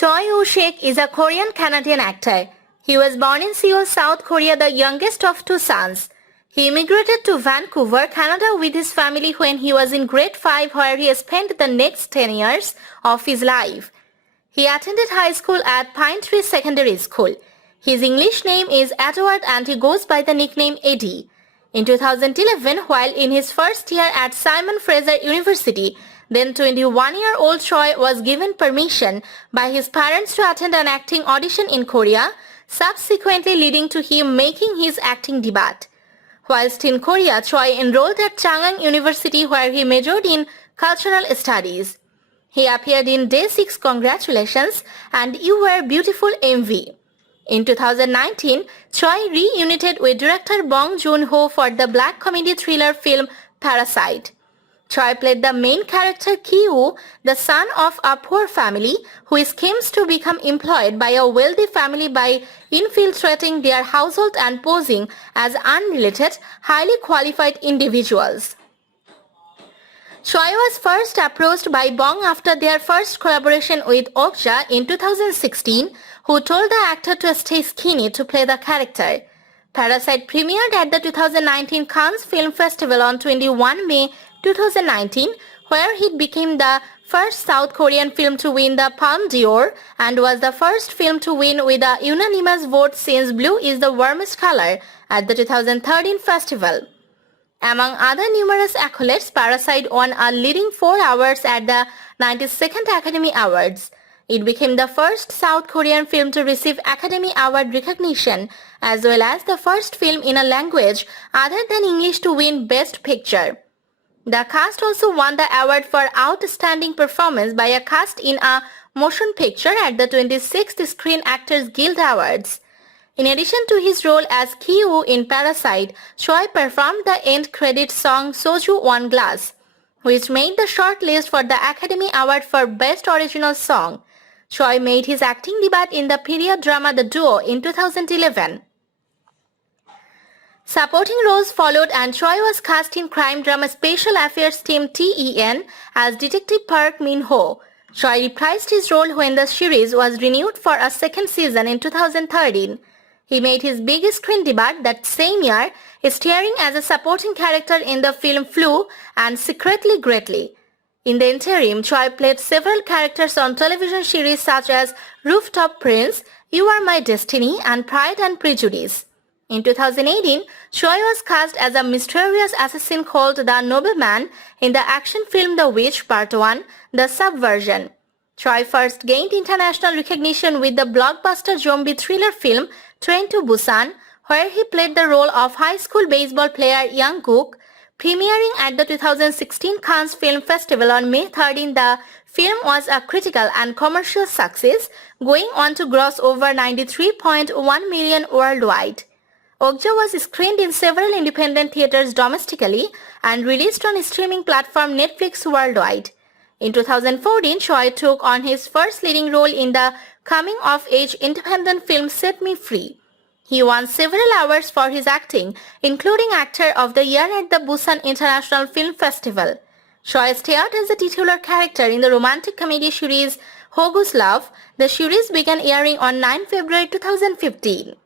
Choi Woo-shik is a Korean-Canadian actor. He was born in Seoul, South Korea, the youngest of two sons. He immigrated to Vancouver, Canada with his family when he was in grade 5, where he spent the next 10 years of his life. He attended high school at Pine Tree Secondary School. His English name is Edward and he goes by the nickname Eddie. In 2011, while in his first year at Simon Fraser University, then 21-year-old Choi was given permission by his parents to attend an acting audition in Korea, subsequently leading to him making his acting debut. Whilst in Korea, Choi enrolled at Chang'an University where he majored in cultural studies. He appeared in Day 6 Congratulations and You Were Beautiful MV. In 2019, Choi reunited with director Bong Joon-ho for the black comedy thriller film Parasite. Choi played the main character Ki-woo, the son of a poor family who schemes to become employed by a wealthy family by infiltrating their household and posing as unrelated, highly qualified individuals. Choi was first approached by Bong after their first collaboration with Okja in 2016, who told the actor to stay skinny to play the character. Parasite premiered at the 2019 Cannes Film Festival on 21 May 2019, where it became the first South Korean film to win the Palme d'Or and was the first film to win with a unanimous vote since blue is the warmest color at the 2013 festival. Among other numerous accolades, Parasite won a leading 4 awards at the 92nd Academy Awards. It became the first South Korean film to receive Academy Award recognition, as well as the first film in a language other than English to win Best Picture. The cast also won the award for Outstanding Performance by a cast in a motion picture at the 26th Screen Actors Guild Awards. In addition to his role as Ki-woo in Parasite, Choi performed the end credit song Soju One Glass, which made the short list for the Academy Award for Best Original Song. Choi made his acting debut in the period drama The Duo in 2011. Supporting roles followed and Choi was cast in crime drama Special Affairs Team TEN as Detective Park Min-ho. Choi reprised his role when the series was renewed for a second season in 2013. He made his big screen debut that same year, starring as a supporting character in the film Flu and Secretly Greatly. In the interim, Choi played several characters on television series such as Rooftop Prince, You Are My Destiny and Pride and Prejudice. In 2018, Choi was cast as a mysterious assassin called The Nobleman in the action film The Witch Part 1, The Subversion. Choi first gained international recognition with the blockbuster zombie thriller film Train to Busan, where he played the role of high school baseball player Young Kook. Premiering at the 2016 Cannes Film Festival on May 13, the film was a critical and commercial success, going on to gross over 93.1 million worldwide. Okja was screened in several independent theaters domestically and released on streaming platform Netflix worldwide. In 2014, Choi took on his first leading role in the coming-of-age independent film Set Me Free. He won several awards for his acting, including Actor of the Year at the Busan International Film Festival. Choi starred as the titular character in the romantic comedy series Hogu's Love. The series began airing on 9 February 2015.